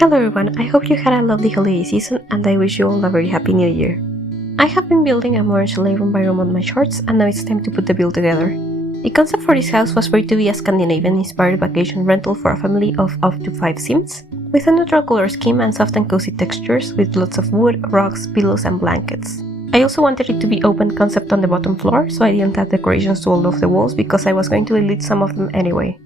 Hello everyone, I hope you had a lovely holiday season and I wish you all a very happy new year. I have been building a modern chalet room by room on my shorts and now it's time to put the build together. The concept for this house was for it to be a Scandinavian-inspired vacation rental for a family of up to 5 Sims, with a neutral color scheme and soft and cozy textures with lots of wood, rocks, pillows and blankets. I also wanted it to be open concept on the bottom floor, so I didn't add decorations to all of the walls because I was going to delete some of them anyway.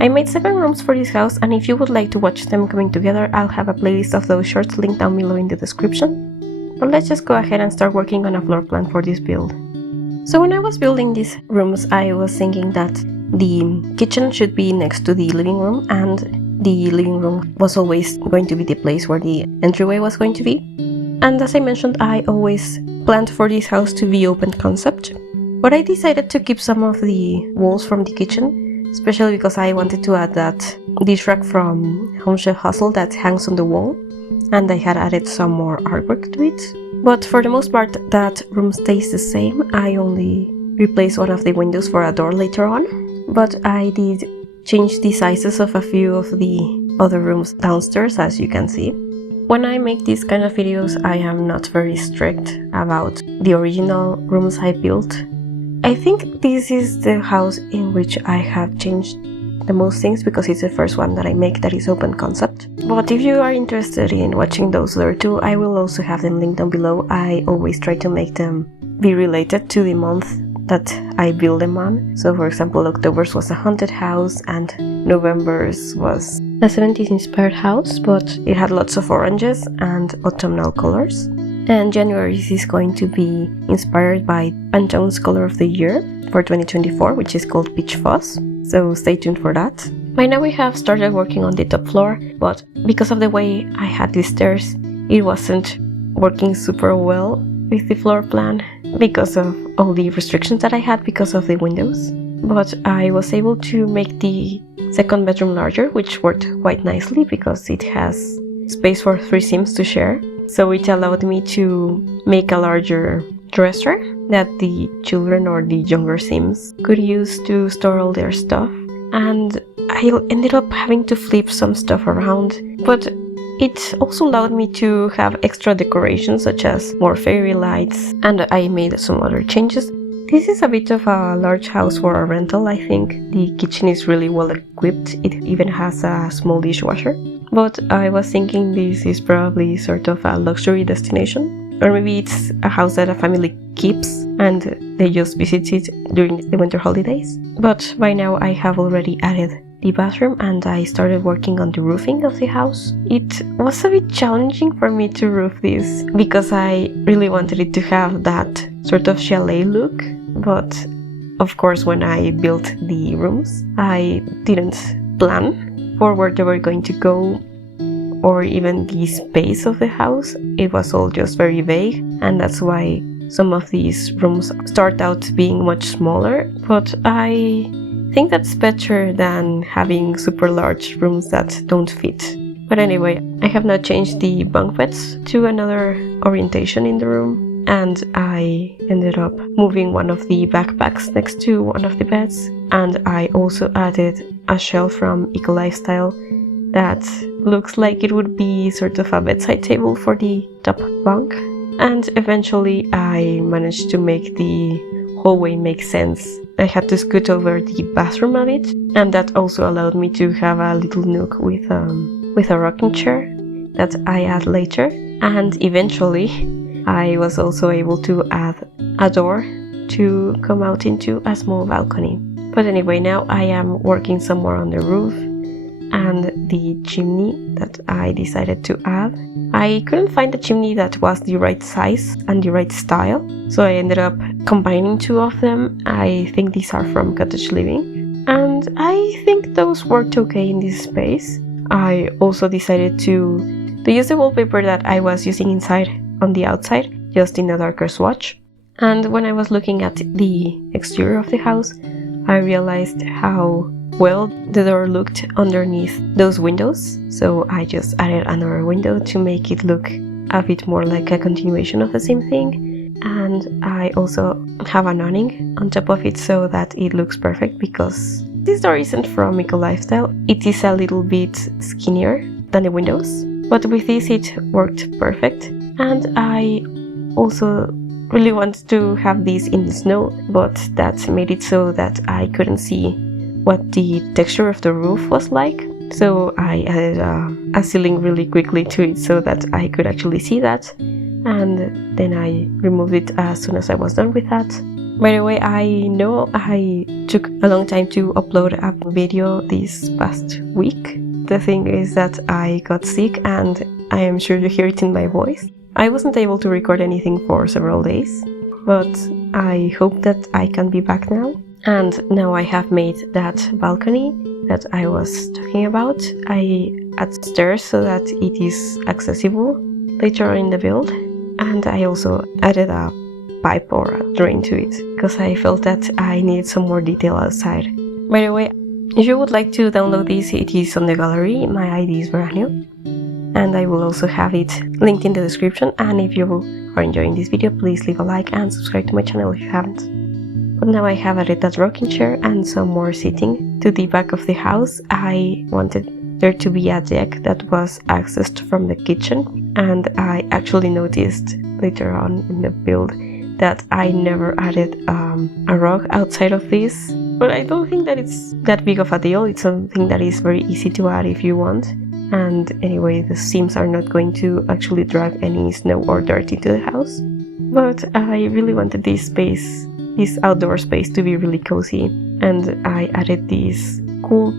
I made 7 rooms for this house, and if you would like to watch them coming together, I'll have a playlist of those shorts linked down below in the description. But let's just go ahead and start working on a floor plan for this build. So when I was building these rooms, I was thinking that the kitchen should be next to the living room, and the living room was always going to be the place where the entryway was going to be. And as I mentioned, I always planned for this house to be open concept, but I decided to keep some of the walls from the kitchen, especially because I wanted to add that dish rack from Home Chef Hustle that hangs on the wall, and I had added some more artwork to it. But for the most part, that room stays the same. I only replaced one of the windows for a door later on, but I did change the sizes of a few of the other rooms downstairs, as you can see. When I make these kind of videos, I am not very strict about the original rooms I built. I think this is the house in which I have changed the most things because it's the first one that I make that is open concept. But if you are interested in watching those other two, I will also have them linked down below. I always try to make them be related to the month that I build them on. So for example, October's was a haunted house and November's was a 70s inspired house, but it had lots of oranges and autumnal colors. And January's is going to be inspired by Pantone's color of the year for 2024, which is called Peach Fuzz, so stay tuned for that. By now we have started working on the top floor, but because of the way I had the stairs, it wasn't working super well with the floor plan because of all the restrictions that I had because of the windows. But I was able to make the second bedroom larger, which worked quite nicely because it has space for 3 Sims to share. So it allowed me to make a larger dresser that the children or the younger Sims could use to store all their stuff. And I ended up having to flip some stuff around, but it also allowed me to have extra decorations such as more fairy lights, and I made some other changes. This is a bit of a large house for a rental. I think the kitchen is really well equipped. It even has a small dishwasher. But I was thinking this is probably sort of a luxury destination. Or maybe it's a house that a family keeps and they just visit it during the winter holidays. But by now I have already added the bathroom and I started working on the roofing of the house. It was a bit challenging for me to roof this because I really wanted it to have that sort of chalet look. But of course when I built the rooms, I didn't plan for where they were going to go or even the space of the house. It was all just very vague, and that's why some of these rooms start out being much smaller, but I think that's better than having super large rooms that don't fit. But anyway, I have now changed the bunk beds to another orientation in the room, and I ended up moving one of the backpacks next to one of the beds, and I also added a shelf from Eco Lifestyle that looks like it would be sort of a bedside table for the top bunk. And eventually I managed to make the hallway make sense. I had to scoot over the bathroom a bit, and that also allowed me to have a little nook with a rocking chair that I add later. And eventually I was also able to add a door to come out into a small balcony. But anyway, now I am working some more on the roof and the chimney that I decided to add. I couldn't find a chimney that was the right size and the right style, so I ended up combining 2 of them. I think these are from Cottage Living, and I think those worked okay in this space. I also decided to use the wallpaper that I was using inside on the outside, just in a darker swatch. And when I was looking at the exterior of the house, I realized how well the door looked underneath those windows, so I just added another window to make it look a bit more like a continuation of the same thing. And I also have an awning on top of it so that it looks perfect, because this door isn't from Eco Lifestyle. It is a little bit skinnier than the windows, But with this it worked perfect, and I also really wanted to have this in the snow, but that made it so that I couldn't see what the texture of the roof was like. So I added a ceiling really quickly to it so that I could actually see that, and then I removed it as soon as I was done with that. By the way, I know I took a long time to upload a video this past week. The thing is that I got sick, and I am sure you hear it in my voice. I wasn't able to record anything for several days, but I hope that I can be back now. And now I have made that balcony that I was talking about. I add stairs so that it is accessible later on in the build, and I also added a pipe or a drain to it because I felt that I needed some more detail outside. By the way, if you would like to download this, it is on the gallery. My ID is brand new, and I will also have it linked in the description. And if you are enjoying this video, please leave a like and subscribe to my channel if you haven't. But now I have added that rocking chair and some more seating to the back of the house. I wanted there to be a deck that was accessed from the kitchen, and I actually noticed later on in the build that I never added a rug outside of this. But I don't think that it's that big of a deal. It's something that is very easy to add if you want. And anyway, the seams are not going to actually drag any snow or dirt into the house. But I really wanted this space, this outdoor space, to be really cozy. And I added this cool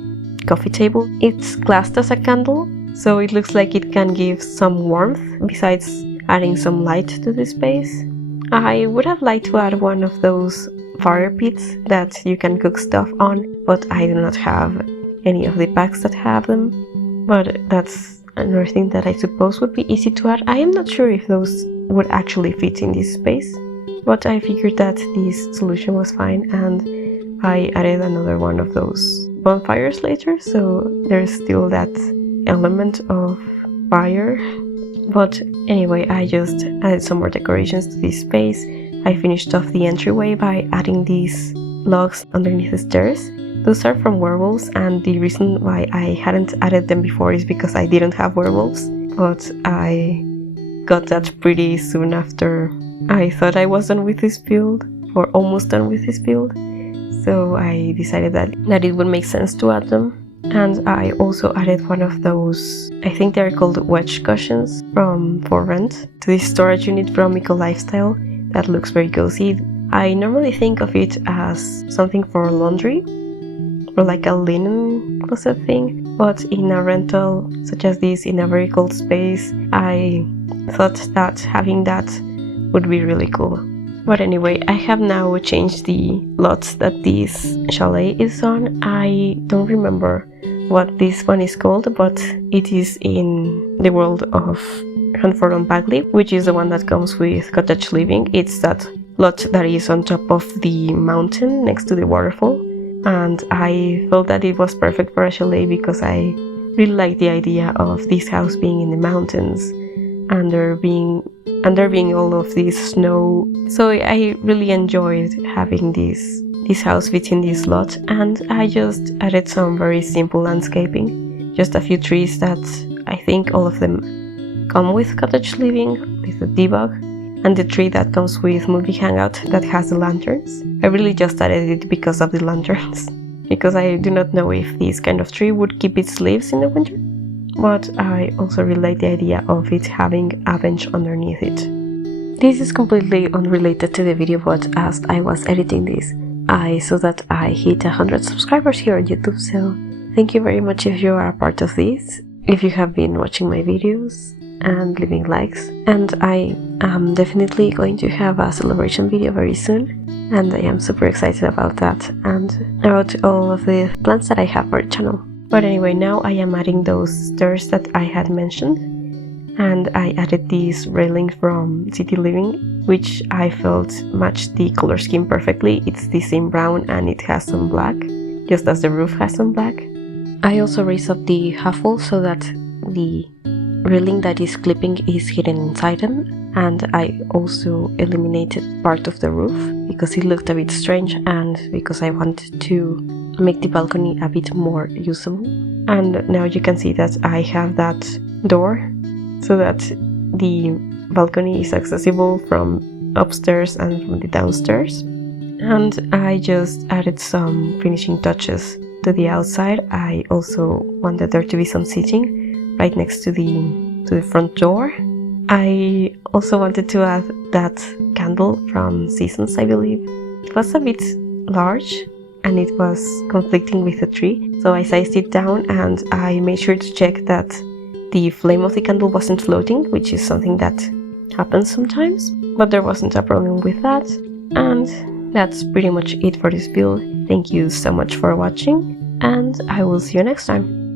coffee table. It's glassed as a candle, so it looks like it can give some warmth besides adding some light to the space. I would have liked to add one of those fire pits that you can cook stuff on, but I do not have any of the packs that have them. But that's another thing that I suppose would be easy to add. I am not sure if those would actually fit in this space, but I figured that this solution was fine, and I added another one of those bonfires later, so there's still that element of fire. But anyway, I just added some more decorations to this space. I finished off the entryway by adding these logs underneath the stairs. Those are from werewolves, and the reason why I hadn't added them before is because I didn't have werewolves, but I got that pretty soon after I thought I was done with this build, or almost done with this build. So I decided that it would make sense to add them. And I also added one of those, I think they're called wedge cushions from For Rent, to this storage unit from Eco Lifestyle that looks very cozy. I normally think of it as something for laundry or like a linen closet thing, but in a rental such as this in a very cold space, I thought that having that would be really cool. But anyway, I have now changed the lots that this chalet is on. I don't remember what this one is called, but it is in the world of Henford-on-Bagley, which is the one that comes with Cottage living. It's that lot that is on top of the mountain next to the waterfall, and I felt that it was perfect for a chalet because I really like the idea of this house being in the mountains and there being all of this snow. So I really enjoyed having this house fit in this lot, and I just added some very simple landscaping, just a few trees that I think all of them come with Cottage living, with the debug, and the tree that comes with Movie Hangout that has the lanterns. I really just added it because of the lanterns, because I do not know if this kind of tree would keep its leaves in the winter, but I also really like the idea of it having a bench underneath it. This is completely unrelated to the video, but as I was editing this, I saw that I hit 100 subscribers here on YouTube, so thank you very much if you are a part of this, if you have been watching my videos and leaving likes. And I am definitely going to have a celebration video very soon, and I am super excited about that and about all of the plans that I have for the channel. But anyway, now I am adding those stairs that I had mentioned, and I added this railing from City Living, which I felt matched the color scheme perfectly. It's the same brown and it has some black, just as the roof has some black. I also raised up the half wall so that the railing that is clipping is hidden inside them, and I also eliminated part of the roof because it looked a bit strange and because I wanted to make the balcony a bit more usable. And now you can see that I have that door so that the balcony is accessible from upstairs and from the downstairs. And I just added some finishing touches to the outside. I also wanted there to be some seating right next to the front door. I also wanted to add that candle from Seasons, I believe. It was a bit large and it was conflicting with the tree, so I sized it down and I made sure to check that the flame of the candle wasn't floating, which is something that happens sometimes, but there wasn't a problem with that. And that's pretty much it for this build. Thank you so much for watching, and I will see you next time.